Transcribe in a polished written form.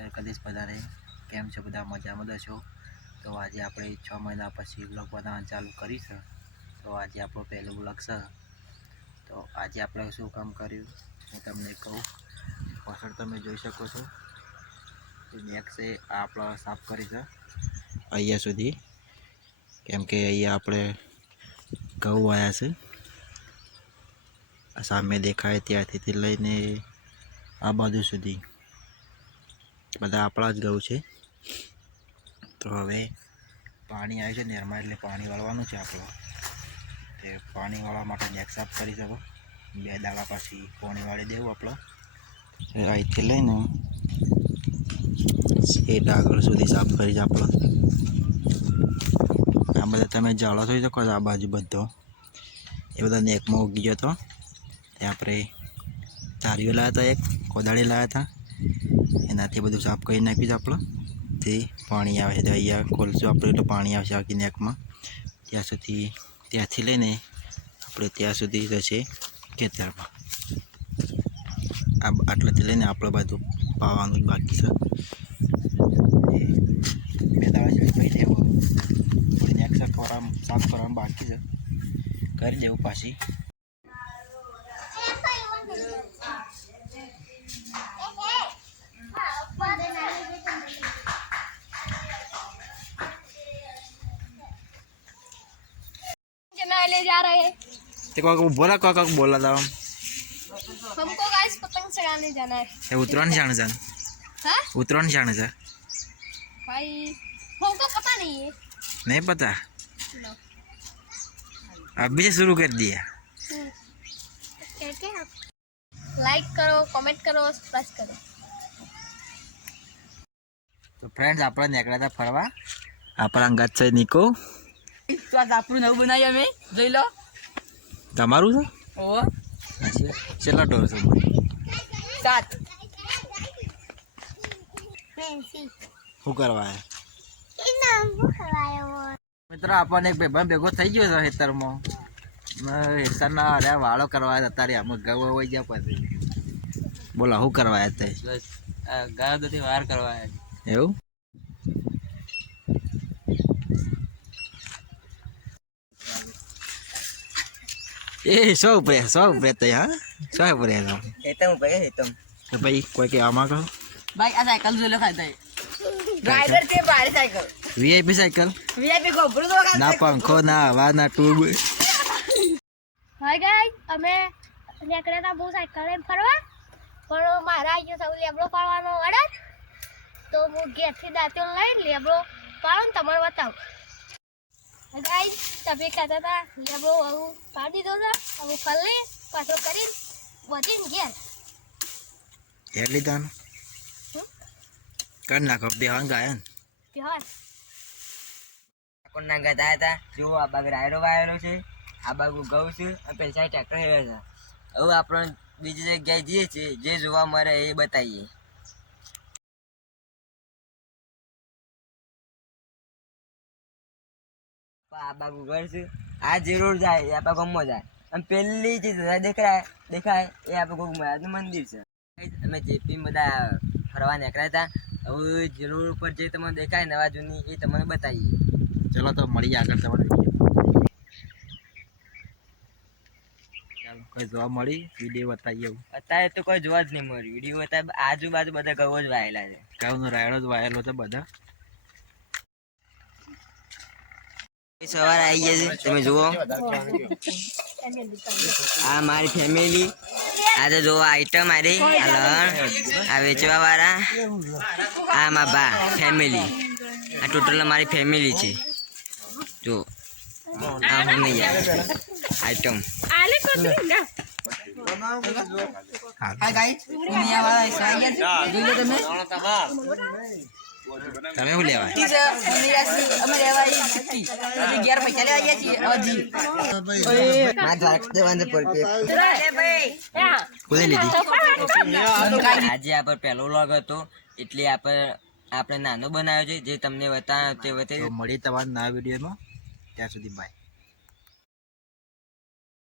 દ્વારકાધીશ બધાને કેમ છો? બધા મજામાં છો? તો આજે આપણે 6 મહિના પછી બ્લોગ બનાવવાનું ચાલુ કરીશું. તો આજે આપણો પહેલો બ્લોગ છે. તો આજે આપણે શું કામ કર્યું હું તમને કહું. પાછળ તમે જોઈ શકો છો બેગ છે આપણે સાફ કરી છે અહીંયા સુધી, કેમ કે અહીંયા આપણે ઘઉં વાયા છે. સામે દેખાય ત્યાંથી લઈને આ બાજુ સુધી બધા આપણા જ ઘઉં છે. તો હવે પાણી આવે છે નહેરમાં, એટલે પાણી વાળવાનું છે આપણે. તે પાણી વાળવા માટે નેક સાફ કરી શકો. 2 દાડા પછી પાણી વાળી દેવું આપણે. અહીંથી લઈને સેટ આગળ સુધી સાફ કરી છે આપણે. આ બધા તમે જાળો જોઈ શકો છો, આ બાજુ બધો એ બધા નેકમાં ઉગી ગયો હતો. ત્યાં આપણે તારીઓ લાવ્યા હતા, એક કોદાળી લાવ્યા હતા, એનાથી બધું સાફ કરી નાખ્યું છે આપણે. તે પાણી આવે છે અહીંયા ખોલશું આપણે એટલે પાણી આવશે આખી નેકમાં. ત્યાં સુધી ત્યાંથી લઈને આપણે ત્યાં સુધી જશે ખેતરમાં. આટલેથી લઈને આપણે બધું પાવાનું બાકી છે. 2 દાડા જેવી કહી દેવું, થોડી નેક સાફ કરવાનું બાકી છે, કરી દેવું પાછી. ले जा रहे हैं ते कोका बोला था हमको गाइस पतंग चगाने जाना है. ये उतराण जाने जान हाँ उतराण जाने जा भाई हमको पता नहीं है. नहीं पता, नो. अभी से शुरू कर दिया. कहते हैं लाइक करो, कमेंट करो, सब्सक्राइब करो. तो फ्रेंड्स આપણે નીકળ્યા હતા ફરવા. આપણા અંગાત છે નિકો. તો આ આપણું નવું બનાવી અમે જોઈ લો. તમારું છે? ઓહો, કેટલા ઢોર છે? 7. શું કરવા મિત્રો? આપણને એક ભાઈ ભેગો થઈ ગયો છે ખેતરમાં. હેતરના અરે વાળો કરવા અત્યારે આમ ઘઉં હોય ગયા પછી. બોલો શું કરવા હતા? ગાય દોથી વાર કરવા એવું? એ સો ઉપરે તઈ. હા સો ઉપરે હેતમ ભાઈ હેતમ. તો ભાઈ કોઈ કે આમાં કહો ભાઈ આ સાયકલ જોઈ લો ખાતા ડ્રાઈવર તે બારી સાયકલ વીઆઈપી સાયકલ, વીઆઈપી ગોબરું તો ના પંખો ના હવા ના ટ્યુબ. हाय गाइस અમે નીકળ્યા હતા બહુ સાયકલ લઈને ફરવા, પણ મારા અહીંયા સૌ લેબડો પાડવાનો ઓર્ડર. તો હું ઘેરથી દાંતો લઈને લેબડો પાડો ને તમારે બતાવું. ગાઈસ તમે કહેતા હતા લેબડો આવું પાડી દીધો છે, હવે ફરી પાછો કરી બધીને ઘેર ઘેર લીધા કર નાખો બે ગાયન. બિહાર કોણના ગતા હતા જો આ બાગ રાયરો વાયેલો છે, આ બાગુ ઘઉં છે અને પેલી સાઈડ ટ્રેક્ટર હેવે છે. હવે આપણે બીજી જગ્યાએ જઈએ છીએ, જે જોવા મળે એ બતાવીએ. આ બાગુ ઘર છે, આ જે રોડ જાય એ આપણા ગામમાં જાય, અને પેલી જે દેખાય એ આપણા ગોગ મહારાજનું મંદિર છે. અમે જેપી બધા ફરવા નીકળ્યા હતા. હવે જે રોડ ઉપર જે તમને દેખાય નવા જૂની એ તમને બતાવીએ. ચલો તો મળીએ આગળ તમારે. ચાલો કોઈ જોવા મળી વિડીયો બતાવીએ. એવું અત્યારે તો કોઈ જોવા જ નહીં મળ્યું વિડીયો. અત્યારે આજુબાજુ બધા ઘઉં જ વાયેલા છે. ઘઉંનો રાયડો જ વાયેલો છે બધા. સવારે આવી ગયા છે તમે જુઓ. આ મારી ફેમિલી, આજે જોવો આઈટમ મારી, આ લણ, આ વેચવા વાળા, આ મારા બા ફેમિલી, આ ટોટલ મારી ફેમિલી છે. જો આ હું નહીં યાર આઈટમ. તમે શું લેવા? આજે આપણે પહેલો વ્લોગ હતો એટલે આપણે નાનો બનાવ્યો છે, જે તમને બતાવ્યો તે મળી તમારા નવા વિડીયોમાં. ત્યાં સુધી બાય.